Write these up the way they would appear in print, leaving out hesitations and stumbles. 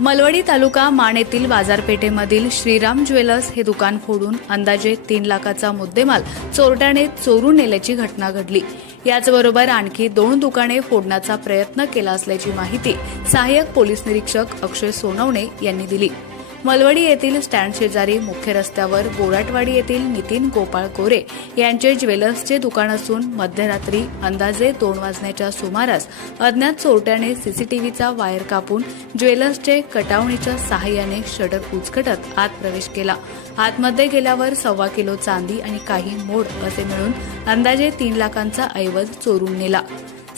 मलवडी तालुका माण येथील बाजारपेठेमधील श्रीराम ज्वेलर्स हे दुकान फोडून अंदाजे 3 लाखाचा मुद्देमाल चोरट्याने चोरून नेल्याची घटना घडली। याचबरोबर आणखी 2 दुकाने फोडण्याचा प्रयत्न केला असल्याची माहिती सहाय्यक पोलीस निरीक्षक अक्षय सोनवणे यांनी दिली। मलवडी येथील स्टँड शेजारी मुख्य रस्त्यावर बोराटवाडी येथील नितीन गोपाळ कोरे यांचे ज्वेलर्सचे दुकान असून मध्यरात्री अंदाजे 2 वाजण्याच्या सुमारास अज्ञात चोरट्याने सीसीटीव्हीचा वायर कापून ज्वेलर्सचे कटावणीच्या सहाय्याने शटर उचकटत आत प्रवेश केला। आतमध्ये गेल्यावर 1.25 किलो चांदी आणि काही मोड असे मिळून अंदाजे 3 लाखांचा ऐवज चोरून नेला।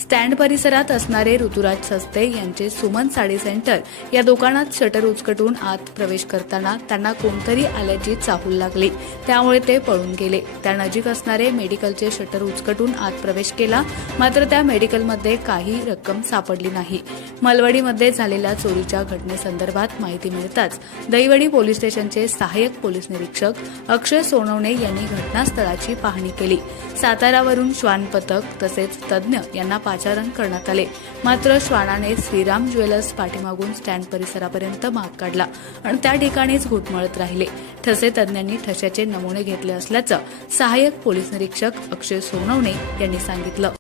स्टँड परिसरात असणारे ऋतुराज सस्ते यांचे सुमन साडी सेंटर या दुकानात शटर उचकटून आत प्रवेश करताना त्यांना कोणतरी आल्याची चाहूल लागली, त्यामुळे ते पळून गेले। त्या नजीक असणारे मेडिकलचे शटर उचकटून आत प्रवेश केला, मात्र त्या मेडिकलमध्ये काही रक्कम सापडली नाही। मलवडीमध्ये झालेल्या चोरीच्या घटनेसंदर्भात माहिती मिळताच दहिवडी पोलीस स्टेशनचे सहाय्यक पोलीस निरीक्षक अक्षय सोनवणे यांनी घटनास्थळाची पाहणी केली। सातारावरून श्वान पथक तसेच तज्ज्ञ यांना पाचारण करण्यात आले, मात्र श्वानाने श्रीराम ज्वेलर्स पाठीमागून स्टँड परिसरापर्यंत माग काढला आणि त्या ठिकाणीच घुटमळत राहिले। ठसे तज्ज्ञांनी ठशाचे नमुने घेतले असल्याचं सहाय्यक पोलीस निरीक्षक अक्षय सोनवणे यांनी सांगितलं।